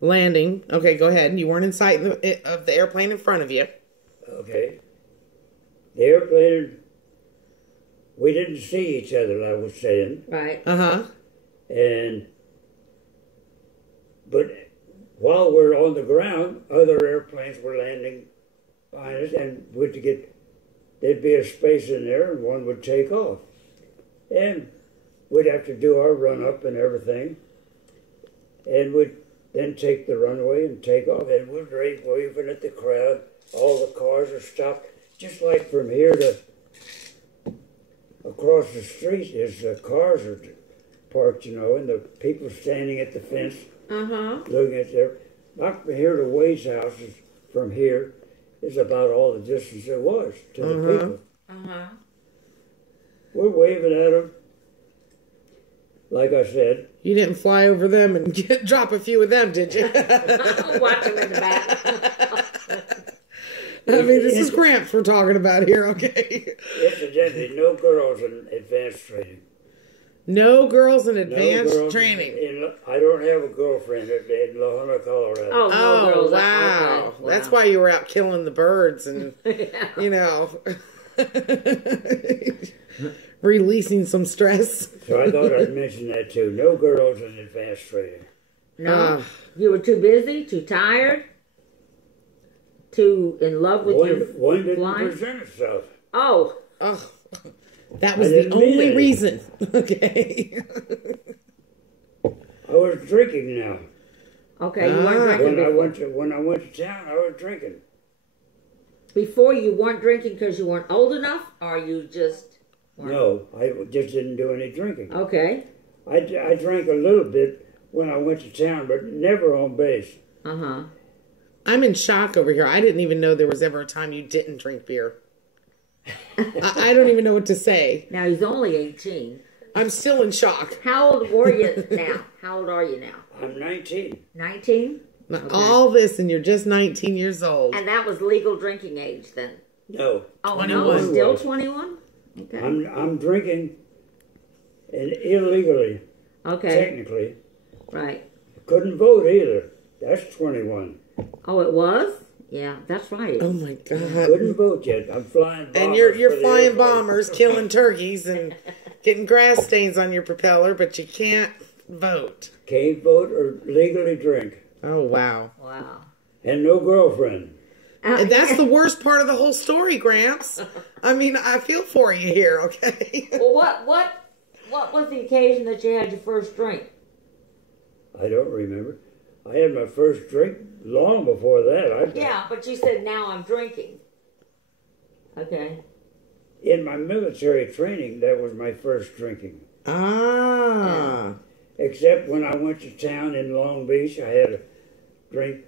Landing. Okay, go ahead. You weren't in sight of the airplane in front of you. Okay. The airplane, we didn't see each other, I was saying. Right. Uh-huh. But while we're on the ground, other airplanes were landing behind us, and there'd be a space in there, and one would take off. And we'd have to do our run-up and everything. And we'd then take the runway and take off, and we're waving at the crowd. All the cars are stopped. Just like from here to across the street, cars are parked, and the people standing at the fence looking at their... Not from here to Wade's house, from here, is about all the distance there was to the people. We're waving at them. Like I said. You didn't fly over them and drop a few of them, did you? Watch them in the back. I mean, this is Gramps we're talking about here, okay? Incidentally, no girls in advanced training. No girls in advanced training. I don't have a girlfriend in La Junta, Colorado. Oh, no girls. Wow. Okay. That's why you were out killing the birds and, releasing some stress. So I thought I'd mention that too. No girls in advanced training. No? You were too busy? Too tired? Too in love with your One didn't flying? present itself. Oh. That was the only reason. Okay. I was drinking now. Okay, you weren't drinking when I went to town, I was drinking. Before you weren't drinking because you weren't old enough, or you just weren't? No, I just didn't do any drinking. Okay. I drank a little bit when I went to town, but never on base. I'm in shock over here. I didn't even know there was ever a time you didn't drink beer. I don't even know what to say. Now, he's only 18. I'm still in shock. How old were you now? How old are you now? I'm 19. 19? Okay. All this and you're just 19 years old. And that was legal drinking age then? No. Oh, 21. No, still 21? Okay. I'm drinking and illegally. Okay. Technically. Right. Couldn't vote either. That's 21. Oh, it was? Yeah, that's right. Oh my God. Couldn't vote yet. I'm flying bombers. And you're flying bombers, killing turkeys, and getting grass stains on your propeller, but you can't vote. Can't vote or legally drink. Oh, wow. Wow. And no girlfriend. And that's the worst part of the whole story, Gramps. I mean, I feel for you here, okay? Well, what was the occasion that you had your first drink? I don't remember. I had my first drink long before that. Yeah, but you said, now I'm drinking. Okay. In my military training, that was my first drinking. Ah. Except when I went to town in Long Beach, I had a drink.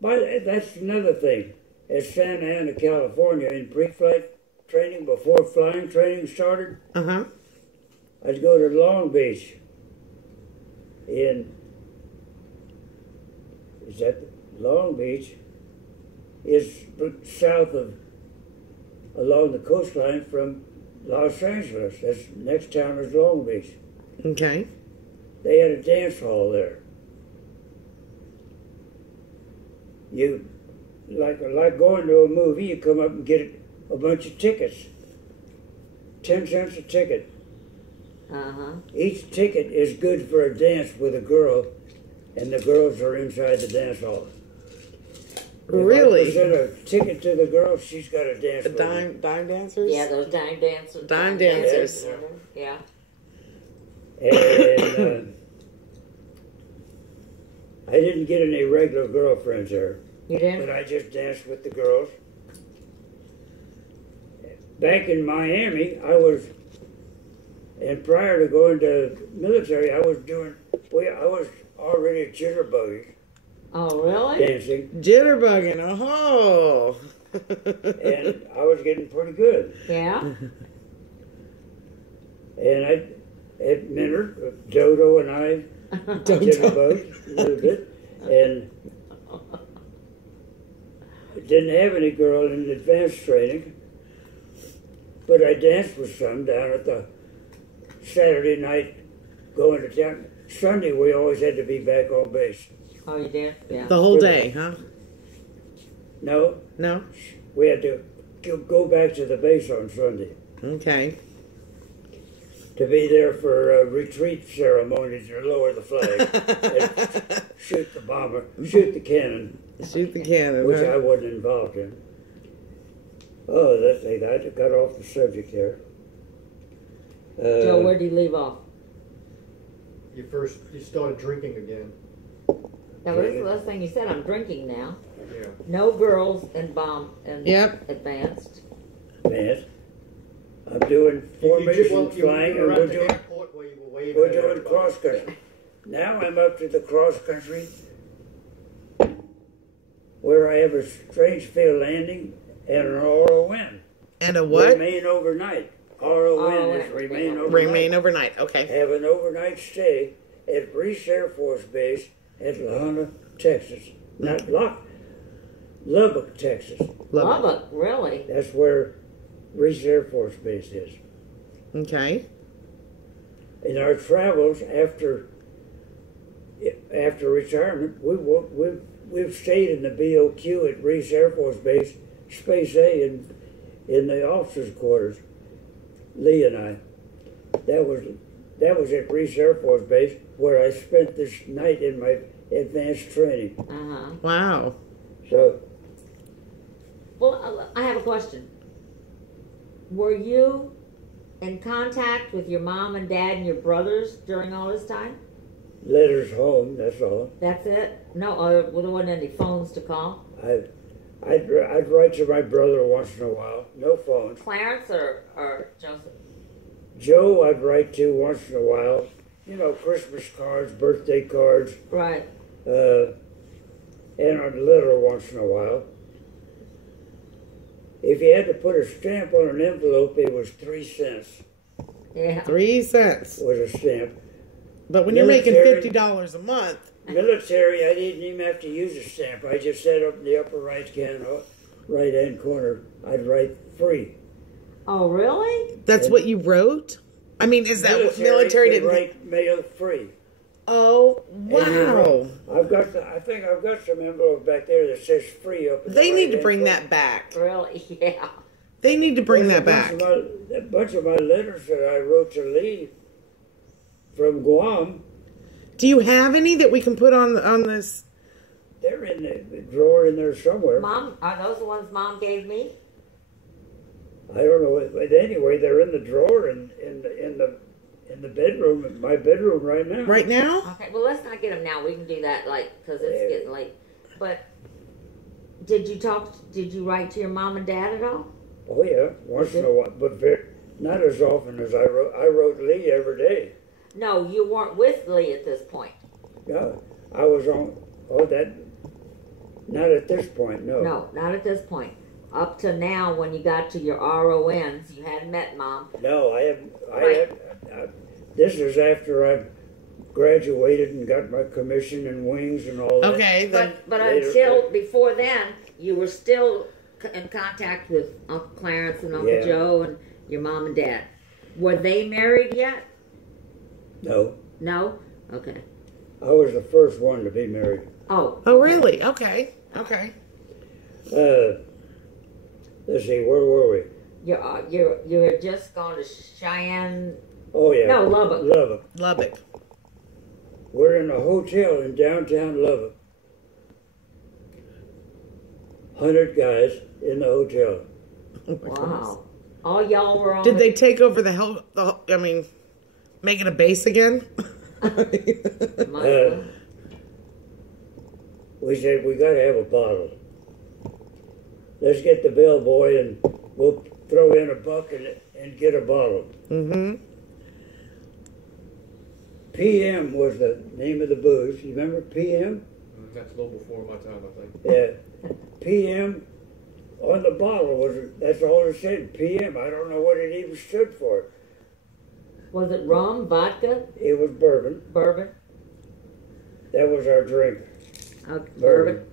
But that's another thing. At Santa Ana, California, in pre-flight training, before flying training started, I'd go to Long Beach Long Beach is south of, along the coastline from Los Angeles. That's next town is Long Beach. Okay. They had a dance hall there. You, like going to a movie, you come up and get a bunch of tickets. 10 cents a ticket. Each ticket is good for a dance with a girl, and the girls are inside the dance hall. Really? If I present a ticket to the girl, she's got to dance with me. Dime dancers? Yeah, those dime dancers. Dime dancers. Yeah. And I didn't get any regular girlfriends there. You didn't? But I just danced with the girls. Back in Miami, and prior to going to military, I was already jitterbugging. Oh, really? Dancing. Jitterbugging, oh. And I was getting pretty good. Yeah? And at Minard, Dodo and I jitterbugged a little bit. And I didn't have any girl in advanced training. But I danced with some down at the Saturday night going to town. Sunday, we always had to be back on base. Oh, you did? Yeah. The whole day, huh? No, No? we had to go back to the base on Sunday Okay. to be there for a retreat ceremony to lower the flag and shoot the bomber, shoot the cannon, Shoot the cannon. which Huh? I wasn't involved in. Oh, that's it. I got off the subject there. Joe, where did you leave off? You started drinking again. Now, that's the last thing you said. I'm drinking now. Yeah. No girls in bomb and Yep. advanced. Man, I'm doing formations You flying, were and at we're the doing airport where you were waving we're at doing everybody. cross country. Now I'm up to the cross country, where I have a strange field landing and an RON. And a what? Remain overnight. RON is remain overnight. Remain overnight. Okay. Have an overnight stay at Reese Air Force Base at Lahana, Texas. Not Lubbock, Texas. Lubbock, really? That's where Reese Air Force Base is. Okay. In our travels after retirement, we've stayed in the BOQ at Reese Air Force Base, Space A, in the officers' quarters. Lee and I. That was at Reese Air Force Base where I spent this night in my advanced training. Uh-huh. Wow. So Well, I have a question. Were you in contact with your mom and dad and your brothers during all this time? letters home. That's all. That's it? No, there wasn't any phones to call? I'd write to my brother once in a while. No phones. Clarence or Joseph? Joe, I'd write to once in a while. You know, Christmas cards, birthday cards, Right. and a letter once in a while. If you had to put a stamp on an envelope, it was 3 cents. Yeah. 3 cents. Was a stamp. But when you're making Military- $50 a month, Military, I didn't even have to use a stamp. I just set up in the upper right hand corner. I'd write free. Oh, really? that's what you wrote? I mean, is that what military could didn't? write mail free. Oh, wow. I think I've got some envelope back there that says free up. In They the need to right-hand bring corner. that back. Really? Yeah. They need to bring There's that back. A bunch of my letters that I wrote to Lee from Guam. Do you have any that we can put on this? They're in the drawer in there somewhere. Mom, are those the ones Mom gave me? I don't know, but anyway, they're in the drawer in the bedroom, in my bedroom right now. Right now? Okay, well, let's not get them now. We can do that, because it's Yeah. getting late. But did you write to your mom and dad at all? Oh yeah, once in a while, but not as often as I wrote. I wrote Lee every day. No, you weren't with Lee at this point. No, I was on. Oh, that. Not at this point, no. No, not at this point. Up to now, when you got to your RONs, you hadn't met Mom. No, I haven't. Right. This is after I graduated and got my commission and wings and all that. Okay, then. But Later. until before then, you were still in contact with Uncle Clarence and Uncle Yeah. Joe and your mom and dad. Were they married yet? No, No? Okay. I was the first one to be married. Oh. Oh, really? Okay. Okay. Let's see, where were we? You had just gone to Cheyenne. Oh yeah. No, Lubbock. Lubbock. Lubbock. We're in a hotel in downtown Lubbock. 100 guys in the hotel. Oh my goodness. Wow. All y'all were on. Did they take over make it a base again? We said, we got to have a bottle. Let's get the bellboy and we'll throw in a buck and get a bottle. Mm-hmm. PM was the name of the booze. You remember PM? That's a little before my time, I think. Yeah. PM on the bottle that's all it said, PM. I don't know what it even stood for. Was it rum, vodka, It was bourbon. bourbon? That was our drink. Bourbon.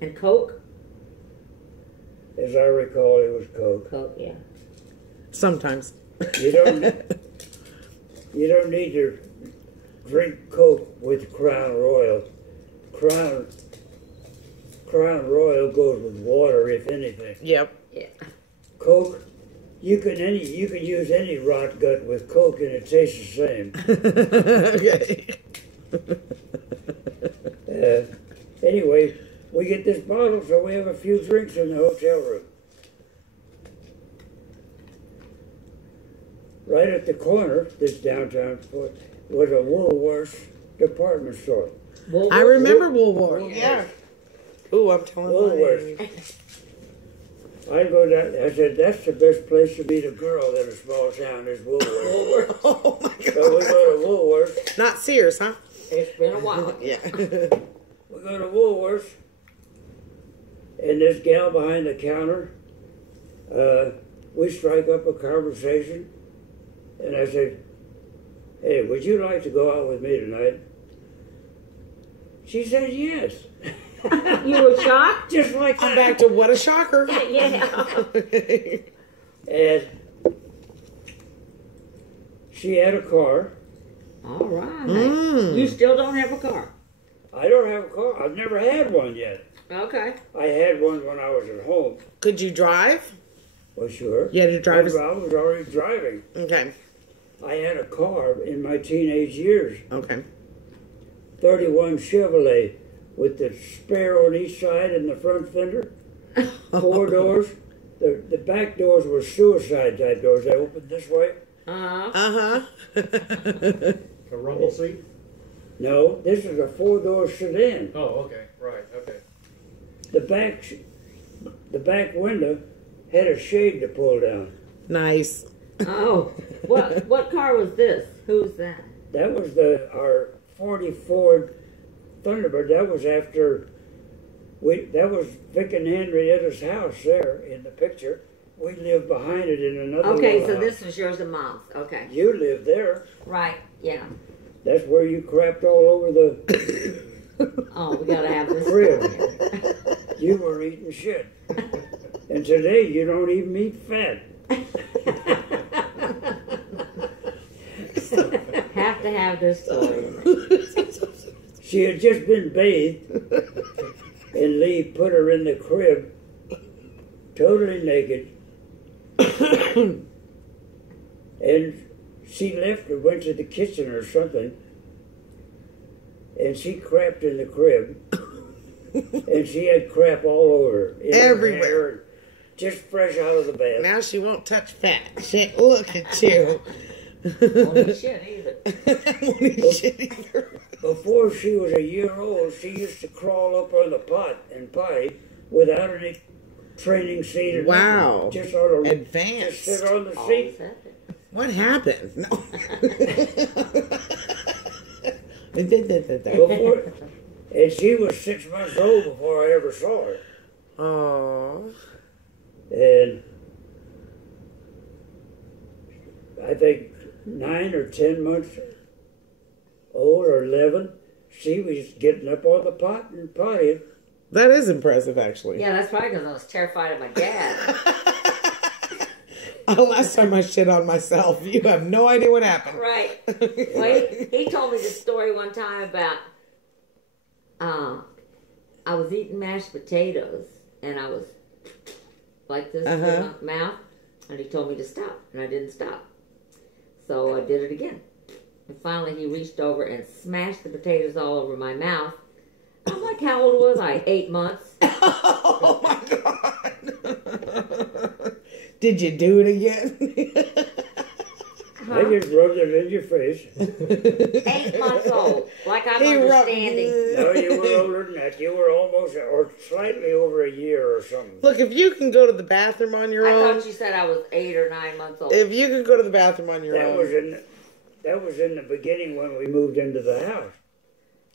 And Coke? As I recall, it was Coke. Coke, yeah. Sometimes. You don't need to drink Coke with Crown Crown Royal goes with water, if anything. Yep. Yeah. Coke, you can use any rot gut with Coke and it tastes the same. Okay. Anyway, we get this bottle, so we have a few drinks in the hotel room. Right at the corner, this downtown spot, was a Woolworths department store. I remember Woolworths. Yeah. Ooh, I'm telling you. Woolworths. I go down. I said, that's the best place to meet a girl in a small town is Woolworths. Oh my God. So we go to Woolworths. Not Sears, huh? It's been a while. Yeah. We go to Woolworths, and this gal behind the counter, we strike up a conversation, and I said, hey, would you like to go out with me tonight? She said yes. You were shocked? Just like I'm that. back to what a shocker. Yeah. And she had a car. All right. Mm. You still don't have a car? I don't have a car. I've never had one yet. Okay. I had one when I was at home. Could you drive? Well, sure. You had to drive. I was already driving. Okay. I had a car in my teenage years. Okay. 31 Chevrolet with the spare on each side and the front fender. 4 doors. The back doors were suicide type doors. They opened this way. Uh-huh. A rumble seat? No, this is a 4-door sedan. Oh, okay. Right, okay. The back window had a shade to pull down. Nice. Oh. What car was this? Who's that? That was our 40 Ford Thunderbird. That was after that was Vic and Henrietta's house there in the picture. We lived behind it in another Okay, little so house. this was yours and Mom's. Okay. You lived there. Right, yeah. That's where you crapped all over the Oh, we gotta have this Crib. story. You were eating shit. And today you don't even eat fat. Have to have this story. She had just been bathed, and Lee put her in the crib, totally naked. And she left and went to the kitchen or something, and she crapped in the crib, and she had crap all over her. In her Everywhere. hair, just fresh out of the bath. Now she won't touch fat. Shit, look at you. Only shit either. Won't eat shit either. Before she was a year old, she used to crawl up on the pot and potty without any training seat. Or Wow. nothing. Just sort of Advanced. just sit on the Oh, seat. is that it? What happened? No. Before, and she was 6 months old before I ever saw her. Oh. And I think 9 or 10 months old or 11, she was getting up on the pot and potty. That is impressive, actually. Yeah, that's probably because I was terrified of my dad. Last time I shit on myself, you have no idea what happened. Right. Well, he told me this story one time about I was eating mashed potatoes and I was like this in my mouth, and he told me to stop, and I didn't stop. So I did it again. And finally he reached over and smashed the potatoes all over my mouth. I'm like, how old was I? 8 months. Oh my God. Did you do it again? I just rubbed it in your face. 8 months old. Like I'm He rubbed- understanding. No, you were older than that. You were almost, or slightly over a year or something. Look, if you can go to the bathroom on your I own, thought you said I was 8 or 9 months old. if you can go to the bathroom on your That own, was in the beginning when we moved into the house.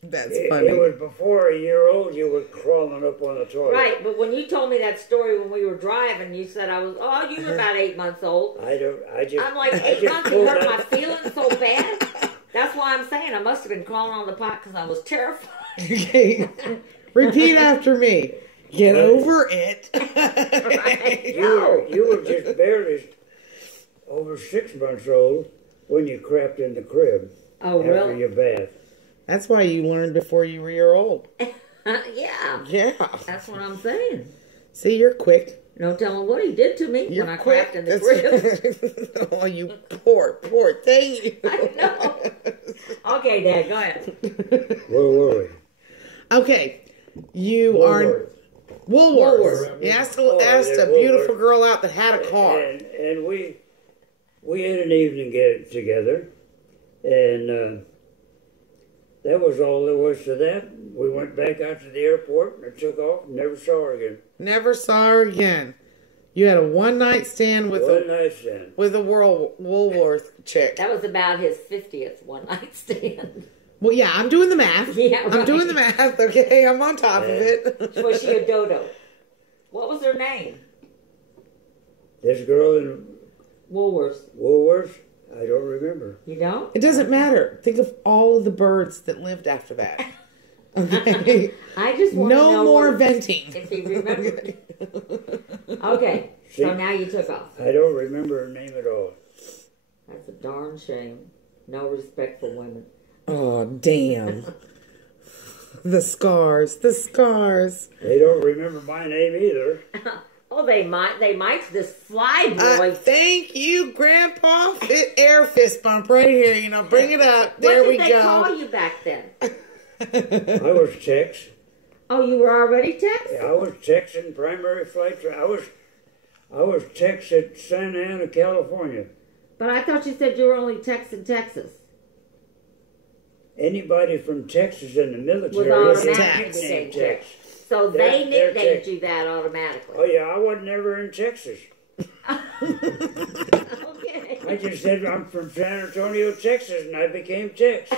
that's It funny. was before a year old. You were crawling up on the toilet. Right, but when you told me that story when we were driving, you said you were about 8 months old. I'm like, 8 months, it hurt my feelings so bad. That's why I'm saying I must have been crawling on the pot because I was terrified. Okay. Repeat after me. Get over it. Right? You were just barely over 6 months old when you crapped in the crib Oh, after really? your bath. That's why you learned before you were year old. Yeah. Yeah. That's what I'm saying. See, you're quick. No telling what he did to me You're when I quick. cracked in the crib. Oh, you poor thing. I know. Okay, Dad, go ahead. Where were we? Okay. You are Woolworths. You asked a beautiful girl out that had a car. And we had an evening get together, and that was all there was to that. We went back out to the airport and I took off and never saw her again. Never saw her again. You had a one-night stand with a Woolworth chick. That was about his 50th one-night stand. Well, yeah, I'm doing the math. Yeah, right. I'm doing the math, okay? I'm on top of it. Was she a dodo? What was her name? This girl in Woolworths. I don't remember. You don't? It doesn't matter. Think of all of the birds that lived after that. Okay? I just want to know. No more venting. If he remembered. Okay, See, so now you took off. I don't remember her name at all. That's a darn shame. No respect for women. Oh, damn. The scars. They don't remember my name either. Oh, they might. This fly boy. Thank you, Grandpa. Air fist bump right here. You know, bring it up. There we go. What did they call you back then? I was Tex. Oh, you were already Tex? Yeah, I was Tex in primary flight. I was Tex at Santa Ana, California. But I thought you said you were only Tex in Texas. Anybody from Texas in the military Was is automatically nicknamed Tex. Tex. So they They're nicknamed Tex. you that automatically. Oh yeah, I was never in Texas. Okay. I just said I'm from San Antonio, Texas, and I became Tex.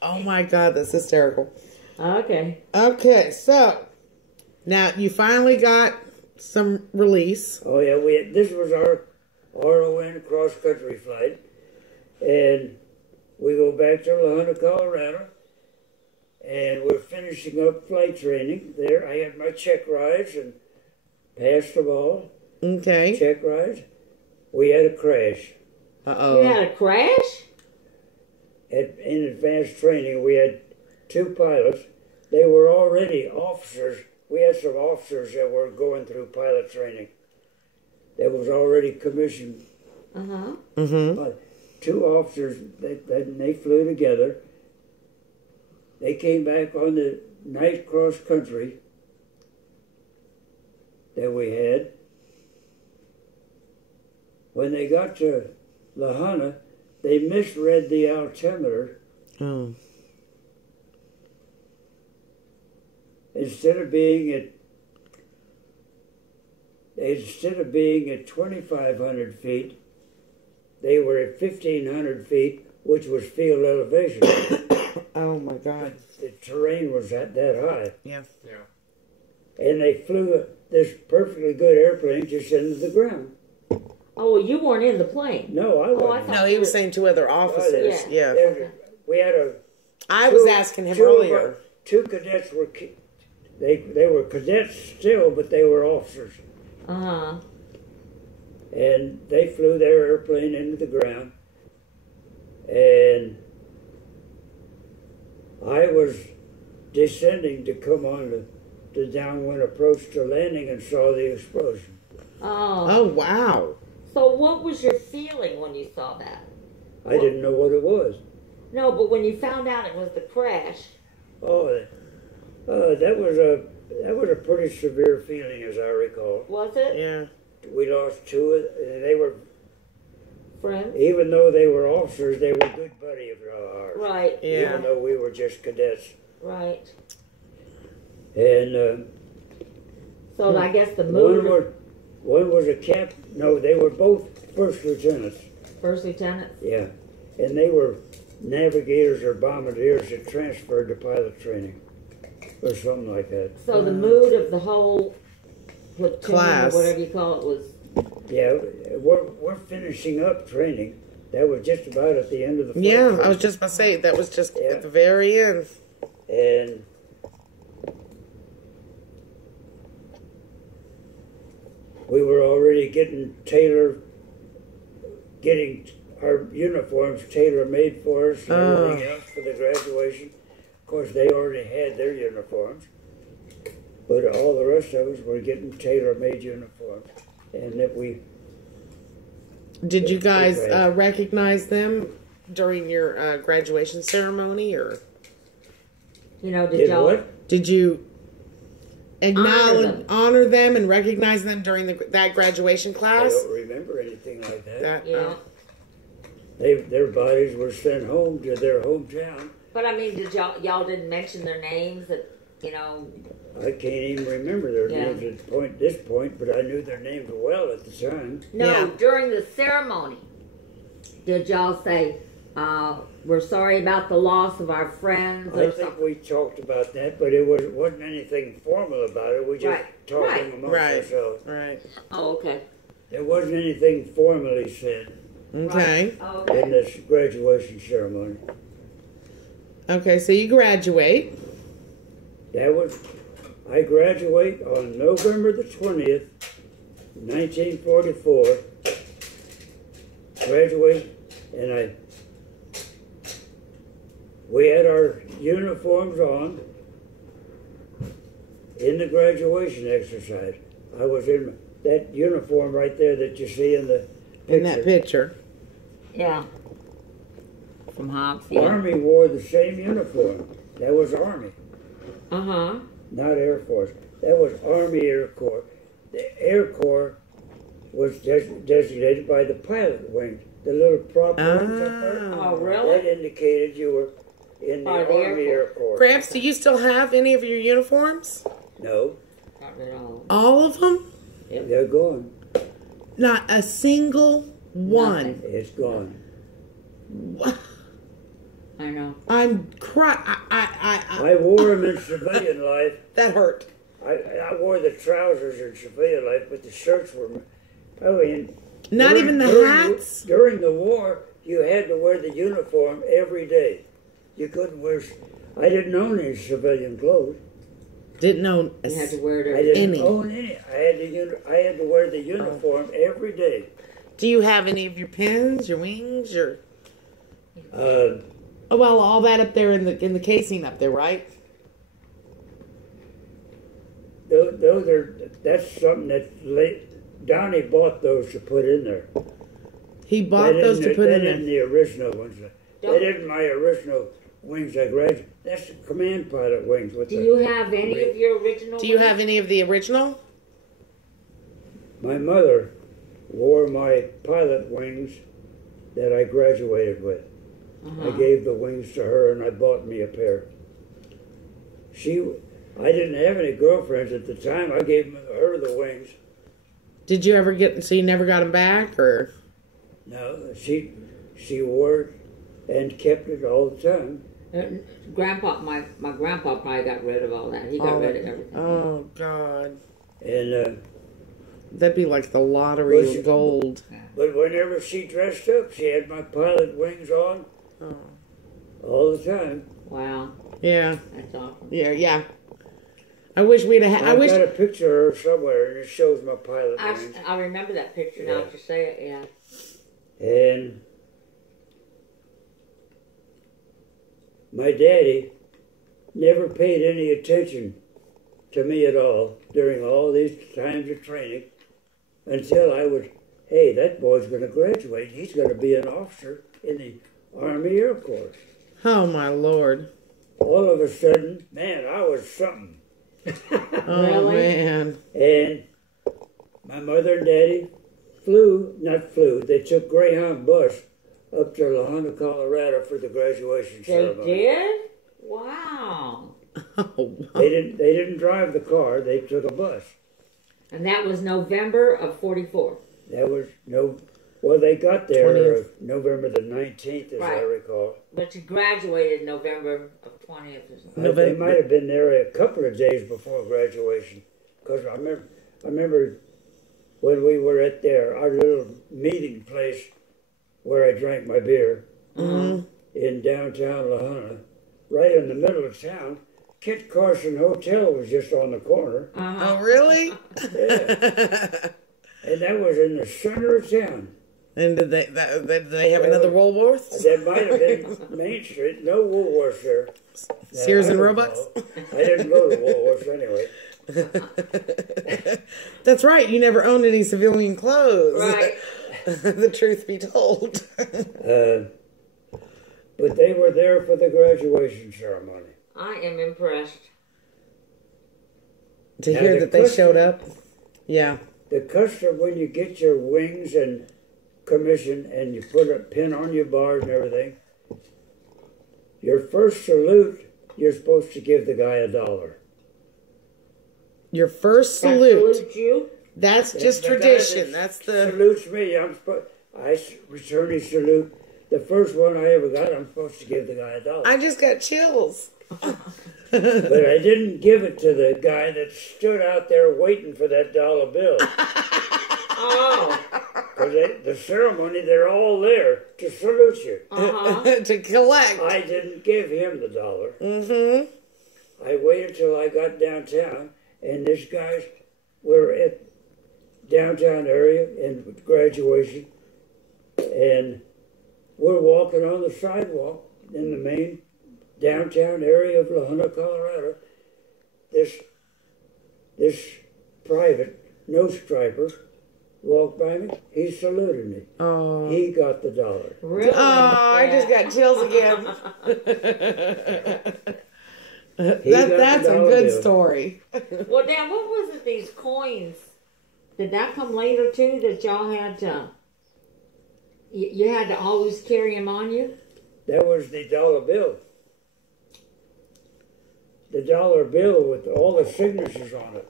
Oh my God, that's hysterical. Okay. Okay, so now you finally got some release. Oh yeah, this was our RON cross country flight, and we go back to La Junta, Colorado, and we're finishing up flight training there. I had my check rides and passed them all. Okay. Check rides. We had a crash. Uh-oh. You had a crash? In advanced training, we had two pilots. They were already officers. We had some officers that were going through pilot training. That was already commissioned. Uh-huh. Mm-hmm. Two officers, they flew together. They came back on the night cross country that we had. When they got to La Junta, they misread the altimeter. Oh. Instead of being at 2,500 feet, they were at 1,500 feet, which was field elevation. Oh my God. The terrain was that high. Yeah. Yeah. And they flew this perfectly good airplane just into the ground. Oh, well, you weren't in the plane. No, I wasn't. No, he was saying two other officers. Yeah. We had I was asking him earlier. Two cadets were, they were cadets still, but they were officers. Uh-huh. And they flew their airplane into the ground. And I was descending to come on the downwind approach to landing and saw the explosion. Oh. Oh, wow. So what was your feeling when you saw that? I didn't know what it was. No, but when you found out it was the crash. That was a pretty severe feeling, as I recall. Was it? Yeah. We lost two. They were Friends? even though they were officers, they were good buddies of ours. Right. Yeah. Even though we were just cadets. Right. And So I guess the mood. one was a cap. No, they were both first lieutenants. First lieutenant. Yeah, and they were navigators or bombardiers that transferred to pilot training, or something like that. So the mood of the whole platoon, Class. or whatever you call it, was. Yeah, we're finishing up training. That was just about at the end of the flight. Yeah, I was just about to say, that was just at the very end. And we were already getting our uniforms tailor-made for us and everything else for the graduation. course, they already had their uniforms, but all the rest of us were getting tailor-made uniforms, and that we. Did you guys recognize them during your graduation ceremony, or Did y'all? What? did you honor them and recognize them during that graduation I class? don't remember anything like that. Yeah. Their bodies were sent home to their hometown. But I mean, did y'all didn't mention their names? I can't even remember their Yeah. names at this point, but I knew their names well at the time. No, Yeah. during the ceremony, did y'all say, we're sorry about the loss of our friends I or think something? we talked about that, but it wasn't anything formal about it. We just Right. talking Right. amongst Right. ourselves. Right. Oh, okay. There wasn't anything formally said Okay. Oh, in okay. this graduation ceremony. Okay, so you graduate. I graduate on November the 20th, 1944. Graduate, and we had our uniforms on in the graduation exercise. I was in that uniform right there that you see in the picture. In that picture. Yeah. From Hobbs, yeah. Army wore the same uniform. That was Army, Uh-huh. not Air Force. That was Army Air Corps. The Air Corps was designated by the pilot wing. The little prop wings up there. Oh, That really? indicated you were in the By the Air Army Air Corps. Gramps, do you still have any of your uniforms? No, Not at all. All of them? they're gone. Not a single one. Nothing. It's gone. I know. I'm crying. I wore them in civilian life. That hurt. I wore the trousers in civilian life, but the shirts were. Not even the hats? During the war, you had to wear the uniform every day. You couldn't wear. I didn't own any civilian clothes. Didn't know. You had to wear it I every didn't Any. own any. I had to wear the uniform every day. Do you have any of your pins, your wings, your? Uh, Oh well, all that up there in the casing up there, right? those are. That's something that Donnie bought those to put in there. He bought those to put in That isn't there. the original ones. That isn't my original wings I graduated. That's the command pilot wings. Do you have any of your original Do you have any of the original? My mother wore my pilot wings that I graduated with. I gave the wings to her, and I bought me a pair. I didn't have any girlfriends at the time. I gave her the wings. Did you ever get? So you never got them back, or? No, she wore it and kept it all the time. Grandpa, my grandpa probably got rid of all that. He got rid of everything. Oh God, And that'd be like the lottery Was of gold. but whenever she dressed up, she had my pilot wings on all the time. Wow, Yeah, that's awesome. yeah. I wish we'd have. I I've wish. got a picture of her somewhere, and it shows my pilot wings. I remember that picture now that you say it. Yeah. And my daddy never paid any attention to me at all during all these times of training until I was, hey, that boy's going to graduate. He's going to be an officer in the Army Air Corps. Oh my Lord. All of a sudden, man, I was something. Oh Really? man. And my mother and daddy they took Greyhound bus up to La Junta, Colorado for the graduation They ceremony. did? Wow. Oh, They didn't drive the car, they took a bus. And that was November of 44. That was they got there 20th. November the 19th, as I Right. recall. But you graduated November of 20th or something. They might have been there a couple of days before graduation, because I remember when we were at our little meeting place where I drank my beer in downtown La Junta, right in the middle of town. Kit Carson Hotel was just on the corner. oh really? Yeah. And that was in the center of town. And did they have another Woolworths? That might have been Main Street. No Woolworths there. Sears and I Roebucks? didn't go to Woolworths anyway. That's right. You never owned any civilian clothes. Right. The truth be told. But they were there for the graduation ceremony. I am impressed. To Now, hear the that they custom- showed up. Yeah. The custom when you get your wings and commission and you put a pin on your bars and everything, your first salute, you're supposed to give the guy $1. Your first That salute. salutes you? That's just The guy tradition. that That's the. salutes me. I return his salute. The first one I ever got, I'm supposed to give the guy $1. I just got chills. But I didn't give it to the guy that stood out there waiting for that dollar bill. Oh. Because the ceremony, they're all there to salute you. To collect. I didn't give him the $1. Mm-hmm. I waited till I got downtown, and these guys were at downtown area in graduation, and we're walking on the sidewalk in the main downtown area of La Junta, Colorado. This private nose striper walked by me. He saluted me. Oh. He got the $1. Really? Oh, I just got chills again. That's a dollar good bill. story. Well, Dan, what was it, these coins? Did that come later, too, that y'all had to... You had to always carry them on you? That was the dollar bill. The dollar bill with all the signatures on it.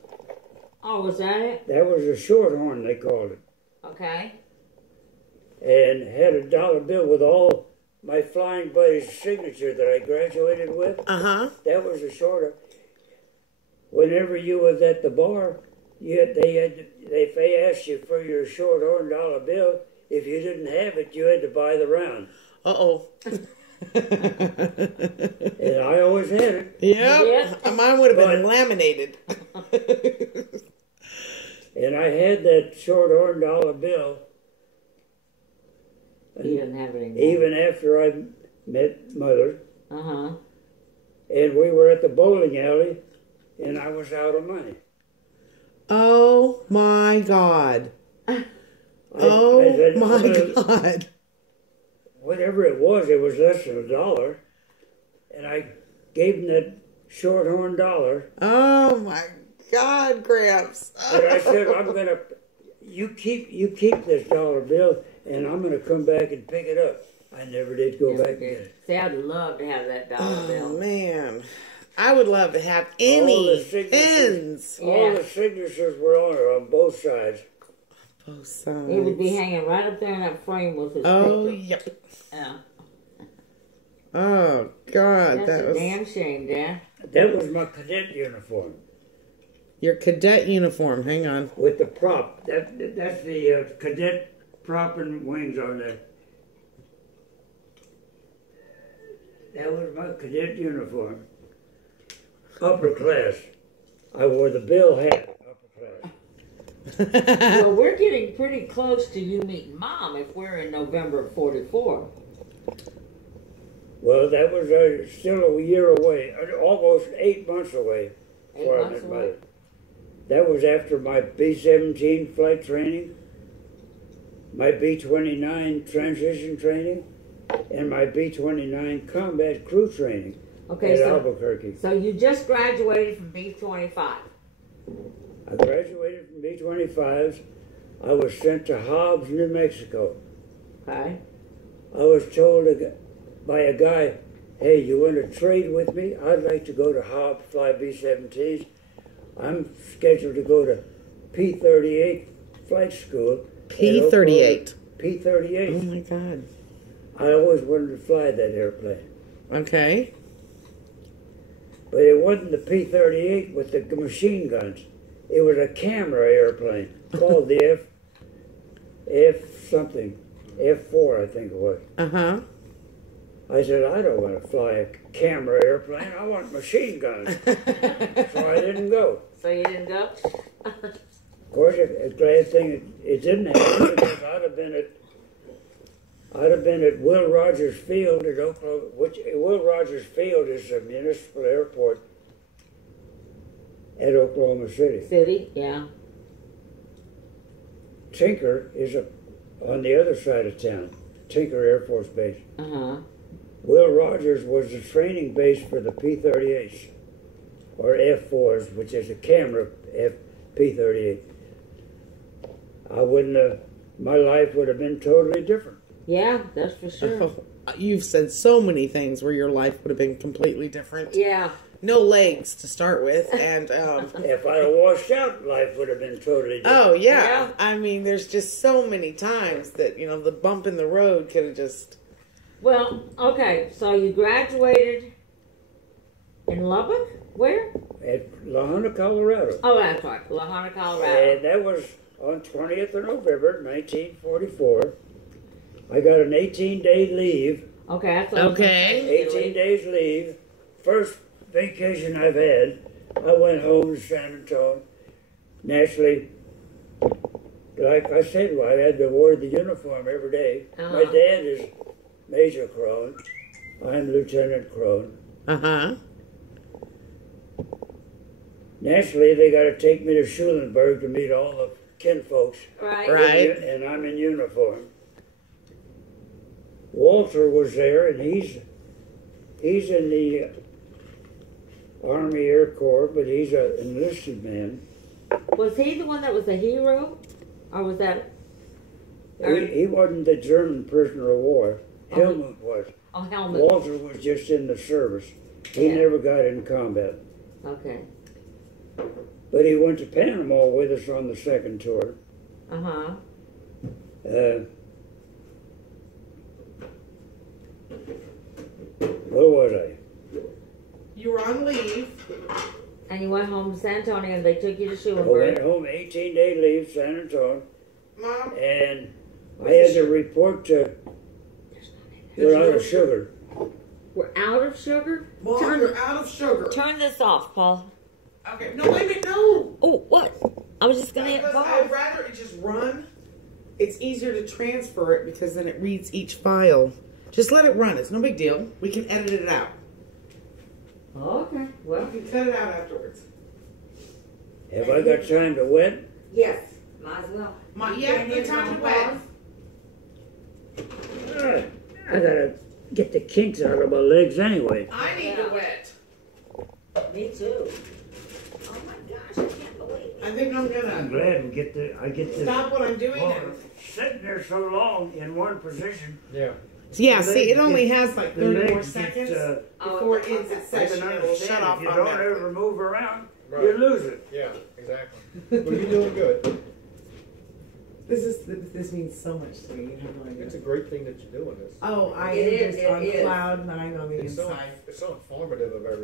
Oh, was that it? That was a shorthorn, they called it. Okay. And had a dollar bill with all my flying buddies' signature that I graduated with. Uh-huh. That was a shorter. Whenever you was at the bar, if they asked you for your shorthorn dollar bill, if you didn't have it, you had to buy the round. Uh-oh. And I always had it. Yep. Mine would have been But- laminated. And I had that shorthorn dollar bill You didn't have it anymore. even after I met Mother. Uh-huh. And we were at the bowling alley, and I was out of money. Oh, my God. I Oh, said, my God. Whatever it was less than $1. And I gave him that shorthorn dollar. Oh, my God, Gramps. And I said, you keep this dollar bill, and I'm going to come back and pick it up. I never did go back and get it. See, I'd love to have that dollar Oh, bill. man. I would love to have All any the signatures. pins. All the signatures were on it on both sides. Both sides. It would be hanging right up there in that frame with his Oh, picture. yep. Yeah. Oh, God. That's That a was damn shame, Dan. That was my cadet uniform your cadet uniform. Hang on. with the prop. That's the cadet prop and wings on there. That was my cadet uniform. Upper class. I wore the bill hat. Upper class. Well, we're getting pretty close to you meeting Mom if we're in November of 44. Well, that was still a year away, almost 8 months away. 8 before I months met away? Mother. That was after my B-17 flight training, my B-29 transition training, and my B-29 combat crew training Okay, at so Albuquerque. you just graduated from B-25. I graduated from B-25s. I was sent to Hobbs, New Mexico. Okay. I was told by a guy, hey, you want to trade with me? I'd like to go to Hobbs, fly B-17s. I'm scheduled to go to P-38 flight school. P-38. P-38. Oh, my God. I always wanted to fly that airplane. Okay. But it wasn't the P-38 with the machine guns. It was a camera airplane called the F something. F4, I think it was. Uh-huh. I said, I don't want to fly a camera airplane. I want machine guns. So I didn't go. So you didn't go? Of course, a glad thing it didn't happen because I'd have been at I'd have been at Will Rogers Field at Oklahoma, which Will Rogers Field is a municipal airport at Oklahoma City. City, yeah. Tinker is on the other side of town, Tinker Air Force Base. Uh-huh. Will Rogers was the training base for the P-38s, or F-4s, which is a camera P-38. I wouldn't have, my life would have been totally different. Yeah, that's for sure. Oh, you've said so many things where your life would have been completely different. Yeah. No legs to start with, and If I'd have washed out, life would have been totally different. oh yeah. Yeah. I mean, there's just so many times that the bump in the road could have just. Well, okay, so you graduated in Lubbock? Where? At La Junta, Colorado. Oh, that's right, La Junta, Colorado. And that was on 20th of November, 1944. I got an 18-day leave. Okay, that's Okay. 18 days leave. First vacation I've had. I went home to San Antonio. Naturally, like I said, I had to wear the uniform every day. Uh-huh. My dad is Major Crone. I'm Lieutenant Crone. Uh-huh. Naturally, they got to take me to Schulenburg to meet all the kinfolks. Right. Right. And I'm in uniform. Walter was there, and he's in the Army Air Corps, but he's an enlisted man. Was he the one that was a hero? Or was that... He wasn't the German prisoner of war. Helmut was. Oh, Helmut. Walter was just in the service. He Yeah. never got in combat. Okay. But he went to Panama with us on the second tour. Uh-huh. Where was I? You were on leave. And you went home to San Antonio and they took you to I Schulenburg. went home, 18-day leave, San Antonio, Mom. and I had to report to, we're out of sugar. We're out of sugar? Mom, you're out of sugar. Turn this off, Paul. Okay. No, wait a minute. No. Oh, what? I was just going to hit Because pause. I'd rather it just run. It's easier to transfer it because then it reads each file. Just let it run. It's no big deal. We can edit it out. Okay, well. We can cut it out afterwards. Have I got time to wet? Yes. Might as well. Yeah, good time to wet. I gotta get the kinks out of my legs anyway. I need to wet. Me too. Oh my gosh, I can't believe it. I think I'm I'm gonna glad I get this. stop what I'm doing. Well, And, sitting there so long in one position. Yeah. yeah, The see, it legs only get- has like the 30 more legs seconds get, before it ends its I session. can It will shut understand off if you on don't that. ever move around, Right. you lose it. Yeah, exactly. Well, you're doing good. This means so much to me. You have no idea. It's a great thing that you're doing this. Oh, I It am is, just it on is. cloud 9 on the It's so, inside. it's so informative of everything.